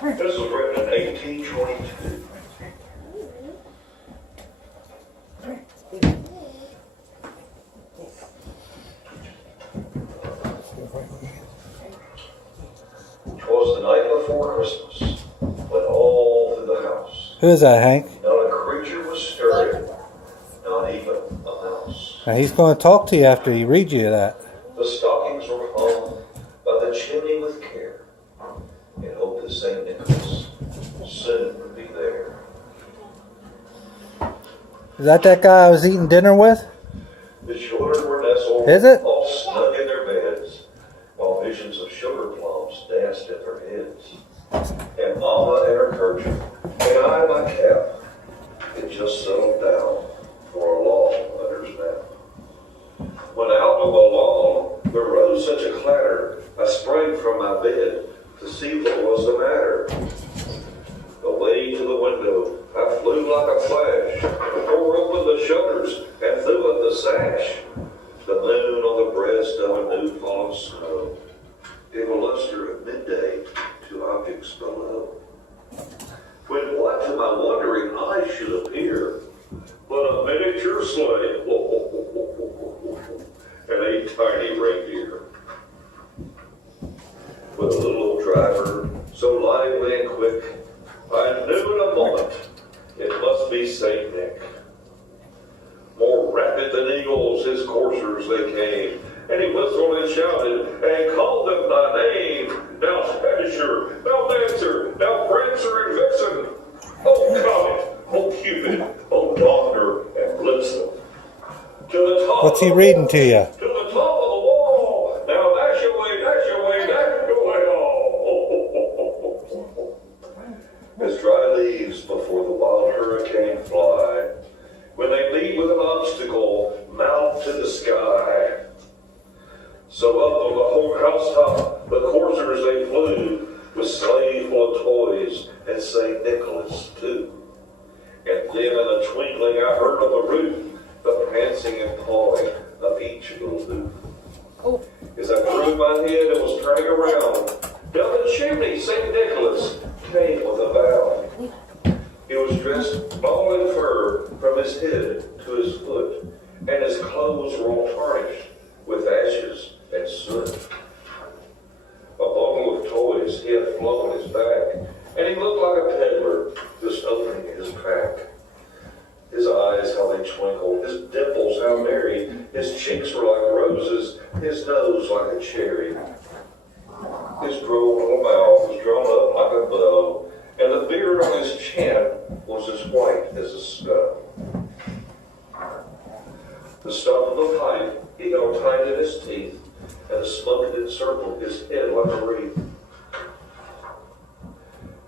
This was written in 1822. Twas the night before Christmas, when all through the house, Who is that, Hank? not a creature was stirring, not even a mouse. Now he's going to talk to you after he reads you that. The stockings were hung by the chimney with care, in hope that St. Nicholas soon would be there. Is that guy I was eating dinner with? The children were nestled, Is it? all snug in their beds, while visions of sugar plums danced in their heads. And Mama in her kerchief, and I in my cap, had just settled down for a long winter's nap. When out on the lawn there rose such a clatter, I sprang from my bed to see what was the matter. Away to the window I flew like a flash, tore open the shutters and threw up the sash. The moon on the breast of a new fallen snow gave a luster of midday to objects below. When what to my wondering eyes should appear but a miniature sleigh and a tiny reindeer with a little old driver so lively and quick, I knew in a moment it must be Saint Nick. More rapid than eagles his coursers they came, and he whistled and shouted and called them by name. Now Dasher, now Dancer, now Prancer and Vixen, oh Comet, oh Cupid, oh Donner and Blitzen. To the top. What's he reading to you? To the top of the wall. Now dash away, dash away, oh. As dry leaves before the wild hurricane fly, when they meet with an obstacle, mount to the sky. So up on the whole housetop, the coursers they flew, with sleigh full of toys, and St. Nicholas too. And then in a twinkling I heard on the roof the prancing and pawing of each little hoof. Oh. As I threw my head and was turning around, down the chimney St. Nicholas came with a bound. He was dressed all in fur from his head to his foot, and his clothes were all tarnished with ashes and soot. A bundle of toys he had flung on his back, and he looked like a peddler just opening his pack. His eyes, how they twinkled, his dimples, how merry, his cheeks were like roses, his nose like a cherry. His droll little mouth was drawn up like a bow, and the beard on his chin was as white as the snow. The stump of the pipe he held tight in his teeth, and the smoke had encircled his head like a wreath.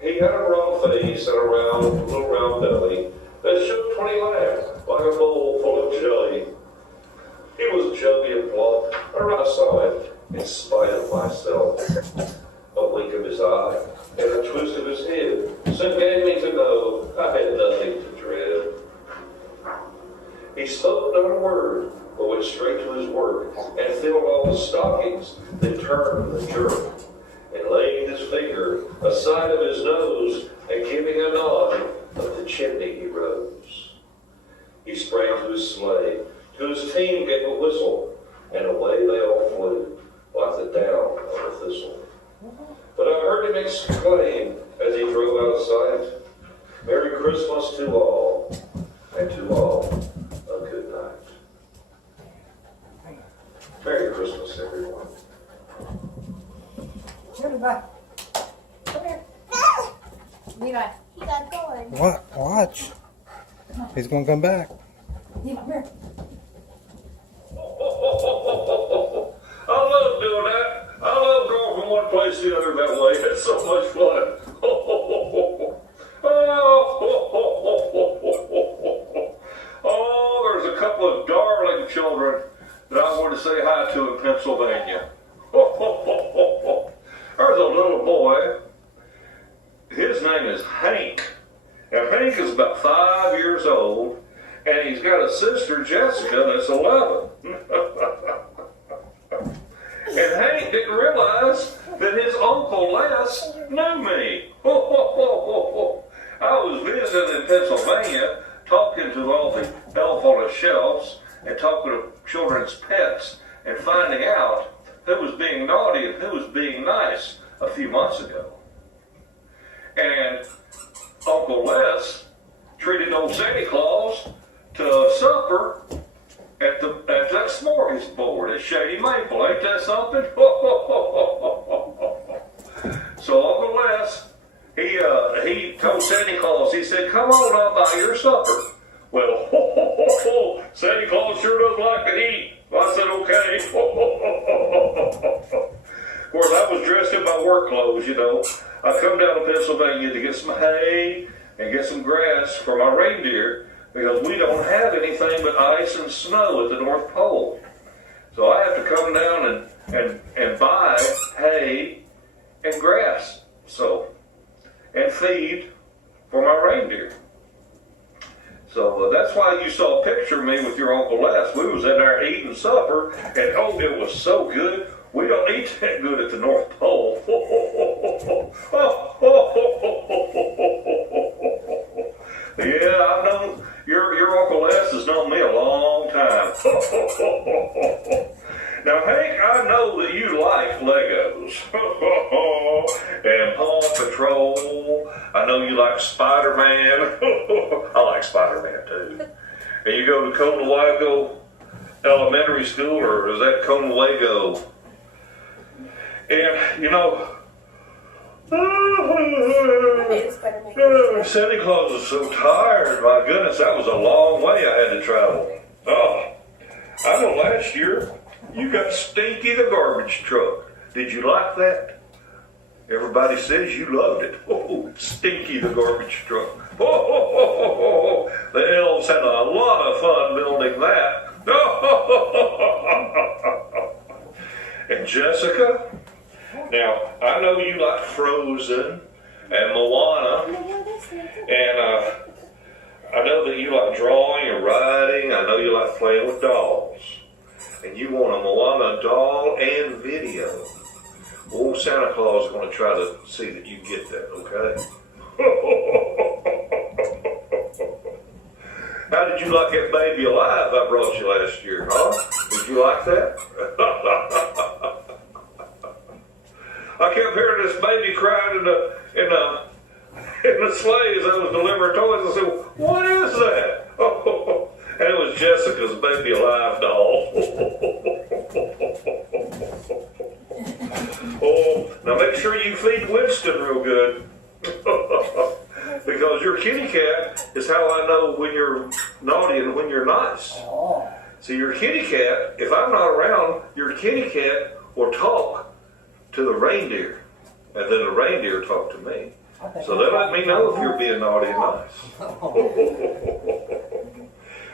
He had a round face and a little round belly that shook when he laughed like a bowl full of jelly. He was chubby and plump, and I saw it in spite of myself. A wink of his eye and a twist of his head soon gave me to know I had nothing to dread. He spoke not a word, but went straight to his work and filled all the stockings, then turned with a jerk and laying his finger aside of his nose and giving a nod up the chimney he rose. He sprang to his sleigh, to his team gave a whistle, and away they all flew like the down of a thistle. But I heard him exclaim as he drove out of sight, Merry Christmas to all, and to all a good night. Merry Christmas, everyone. Everybody, come here. Levi, he got going. What? Watch. He's going to come back. Levi, come here. I love doing that. I love going from one place to the other that way. It's so much fun. Oh, there's a couple of darling children that I want to say hi to in Pennsylvania. There's a little boy. His name is Hank. And Hank is about 5 years old. And he's got a sister, Jessica, that's 11. And Hank didn't realize that his Uncle Les knew me. shelves and talking to children's pets and finding out who was being naughty and who was being nice a few months ago. And Uncle Les treated old Santa Claus to supper at that smorgasbord at Shady Maple. Ain't that something? So Uncle Les, he told Santa Claus, he said, come on, I'll buy your supper. Well, Santa Claus sure does like to eat. I said, okay. Of course, I was dressed in my work clothes, you know. I come down to Pennsylvania to get some hay and get some grass for my reindeer because we don't have anything but ice and snow at the North Pole. So I have to come down and buy hay and grass, and feed for my reindeer. So that's why you saw a picture of me with your Uncle Les. We was in there eating supper, and oh, it was so good. We don't eat that good at the North Pole. Yeah, I've known your Uncle Les has known me a long time. Now, Hank, I know that you like Legos and Paw Patrol. I know you like Spider-Man. I like Spider-Man too. And you go to Conewago Elementary School, or is that Conewago? And, you know, Santa Claus is so tired. My goodness, that was a long way I had to travel. Oh, I know last year you got Stinky the garbage truck. Did you like that? Everybody says you loved it. Oh, Stinky the garbage truck. Oh, the elves had a lot of fun building that. And Jessica, now I know you like Frozen and Moana, and I know that you like drawing and writing. I know you like playing with dolls. And you want a Moana doll and video. Old Santa Claus is going to try to see that you get that, okay? How did you like that baby alive I brought you last year, huh? Did you like that? I kept hearing this baby crying in the sleigh as I was delivering toys. I said, what is that? And it was Jessica's baby alive doll. Oh, now make sure you feed Winston real good. Because your kitty cat is how I know when you're naughty and when you're nice. See, your kitty cat, if I'm not around, your kitty cat will talk to the reindeer. And then the reindeer talk to me. So they let me know if you're being naughty and nice.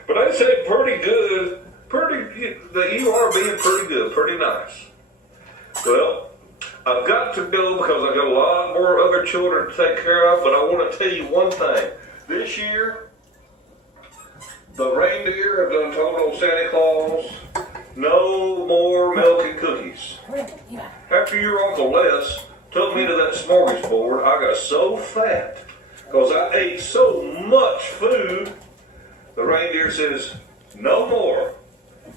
But I'd say pretty good. That you are being pretty good, pretty nice. Well, I've got to go because I've got a lot more other children to take care of, but I want to tell you one thing. This year, the reindeer have done told old Santa Claus, no more milk and cookies. After your Uncle Les took me to that smorgasbord, I got so fat because I ate so much food. The reindeer says, no more.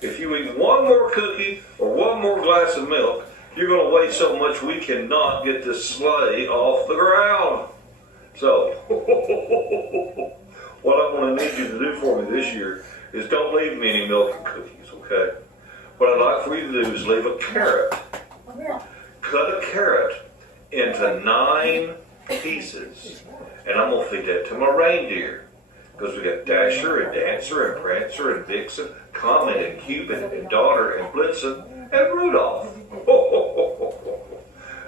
If you eat one more cookie or one more glass of milk, you're going to weigh so much we cannot get this sleigh off the ground. So, what I'm going to need you to do for me this year is don't leave me any milk and cookies, okay? What I'd like for you to do is leave a carrot. Cut a carrot into 9 pieces, and I'm going to feed that to my reindeer. Because we got Dasher and Dancer and Prancer and Vixen, Comet and Cupid and Daughter and Blitzen and Rudolph.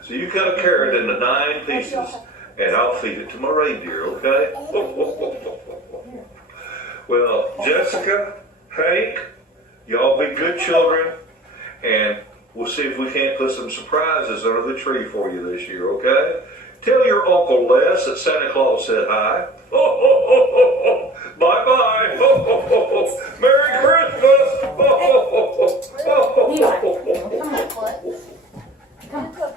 So you cut a carrot into 9 pieces and I'll feed it to my reindeer, okay? Well, Jessica, Hank, y'all be good children, and we'll see if we can't put some surprises under the tree for you this year, okay? Tell your Uncle Les that Santa Claus said hi. Bye-bye. Merry Christmas. Come on, Come on.